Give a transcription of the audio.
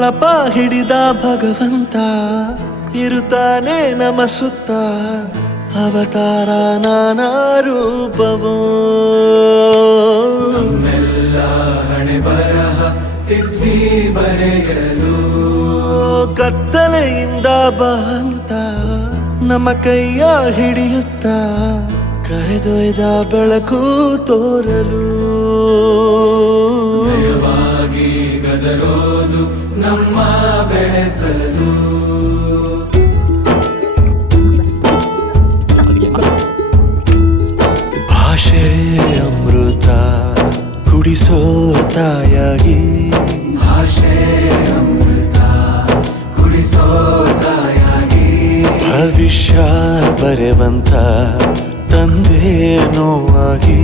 ಬಳಪ ಹಿಡಿದ ಭಗವಂತ ಇರುತ್ತಾನೆ ನಮ ಸುತ್ತ ಅವತಾರ ನಾನಾ ರೂಪವೋ ನಮ್ಮೆಲ್ಲ ಹಣೆ ಬರಹ ತಿದ್ದಿ ಬರೆಯಲು ಕತ್ತಲೆಯಿಂದ ಬಂತ ನಮ್ಮ ಕೈಯ ಹಿಡಿಯುತ್ತ ಕರೆದೊಯ್ದ ಬೆಳಕು ತೋರಲು ನಯವಾಗಿ ಗದರೋದು ನಮ್ಮ ಬೆಳೆಸಲು ಭಾಷೆ ಅಮೃತ ಕುಡಿಸೋ ತಾಯಾಗಿ ಭಾಷೆ ಅಮೃತ ಕುಡಿಸೋ ತಾಯಾಗಿ ಭವಿಷ್ಯ ಬರೆವಂತ ತಂದೆ ನೋವಾಗಿ